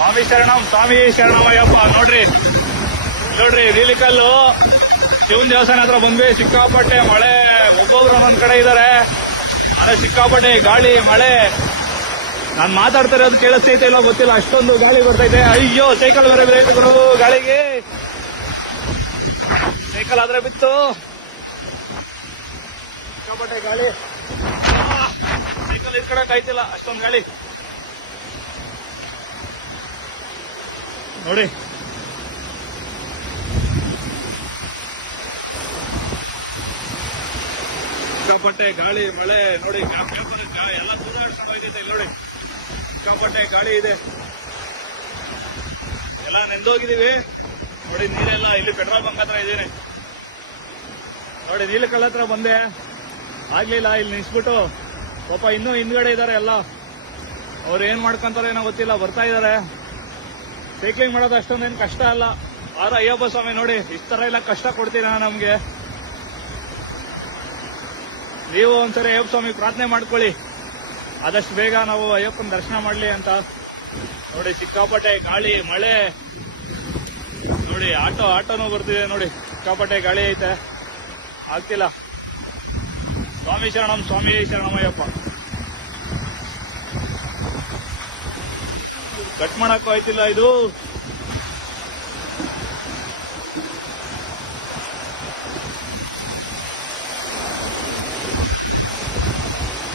ಸ್ವಾಮಿ ಶರಣಂ, ಸ್ವಾಮಿ ಶರಣಮಯ್ಯಪ್ಪ. ನೋಡ್ರಿ ನೋಡ್ರಿ, ನೀಲಿಕಲ್ಲು ಶಿವನ್ ದೇವಸ್ಥಾನ ಹತ್ರ ಬಂದ್ವಿ. ಸಿಕ್ಕಾಪಟ್ಟೆ ಮಳೆ, ಒಬ್ಬೊಬ್ರು ಒಂದೊಂದ್ ಕಡೆ ಇದಾರೆ. ಅದೇ ಸಿಕ್ಕಾಪಟ್ಟೆ ಗಾಳಿ, ಮಳೆ. ನಾನ್ ಮಾತಾಡ್ತಾ ಇರೋದು ಕೇಳಿಸ್ತೈತೆ ಇಲ್ಲ ಗೊತ್ತಿಲ್ಲ, ಅಷ್ಟೊಂದು ಗಾಳಿ ಬರ್ತೈತೆ. ಅಯ್ಯೋ, ಸೈಕಲ್ ಬೇರೆ ಬೇರೆ ಗುರು, ಗಾಳಿಗೆ ಸೈಕಲ್ ಆದ್ರೆ ಬಿತ್ತು. ಸಿಕ್ಕಾಪಟ್ಟೆ ಗಾಳಿ, ಸೈಕಲ್ ಇಟ್ಕೊಳಕ್ ಆಯ್ತಿಲ್ಲ, ಅಷ್ಟೊಂದು ಗಾಳಿ ನೋಡಿ. ಸಿಕ್ಕಾಪಟ್ಟೆ ಗಾಳಿ, ಮಳೆ ನೋಡಿ. ಪೇಪರ್ ಎಲ್ಲ ಸುಧಾರಿಸ್ಕೊಂಡು ಹೋಗೈತೆ ಇಲ್ಲಿ ನೋಡಿ. ಸಿಕ್ಕಾಪಟ್ಟೆ ಗಾಳಿ ಇದೆ, ಎಲ್ಲ ನೆಂದೋಗಿದೀವಿ ನೋಡಿ. ನೀರೆಲ್ಲ ಇಲ್ಲಿ ಪೆಟ್ರೋಲ್ ಬಂಕ್ ಹತ್ರ ಇದೇನೆ ನೋಡಿ. ನೀಲಕಲ್ ಹತ್ರ ಬಂದೆ, ಆಗ್ಲಿಲ್ಲ, ಇಲ್ಲಿ ನಿಲ್ಸ್ಬಿಟ್ಟು ಪಾಪ ಇನ್ನೂ ಹಿಂದ್ಗಡೆ ಇದಾರೆ ಎಲ್ಲ. ಅವ್ರು ಏನ್ ಮಾಡ್ಕೊಂತಾರೋ ಏನೋ ಗೊತ್ತಿಲ್ಲ, ಬರ್ತಾ ಇದಾರೆ. ಸೈಕ್ಲಿಂಗ್ ಮಾಡೋದು ಅಷ್ಟೊಂದೇನು ಕಷ್ಟ ಅಲ್ಲ. ಆದ್ರೆ ಅಯ್ಯಪ್ಪ ಸ್ವಾಮಿ ನೋಡಿ, ಇಷ್ಟ ತರ ಎಲ್ಲ ಕಷ್ಟ ಕೊಡ್ತೀರ ನಮ್ಗೆ. ನೀವು ಒಂದ್ಸರಿ ಅಯ್ಯಪ್ಪ ಸ್ವಾಮಿ ಪ್ರಾರ್ಥನೆ ಮಾಡ್ಕೊಳ್ಳಿ, ಆದಷ್ಟು ಬೇಗ ನಾವು ಅಯ್ಯಪ್ಪನ ದರ್ಶನ ಮಾಡ್ಲಿ ಅಂತ. ನೋಡಿ ಸಿಕ್ಕಾಪಟ್ಟೆ ಗಾಳಿ, ಮಳೆ ನೋಡಿ. ಆಟೋನೂ ಬರ್ತಿದೆ ನೋಡಿ, ಸಿಕ್ಕಾಪಟ್ಟೆ ಗಾಳಿ ಐತೆ, ಆಗ್ತಿಲ್ಲ. ಸ್ವಾಮಿ ಶರಣಂ, ಸ್ವಾಮಿ ಶರಣಮಯ್ಯಪ್ಪ. ಕಟ್ ಮಾಡಕ್ಕೂ ಆಯ್ತಿಲ್ಲ ಇದು.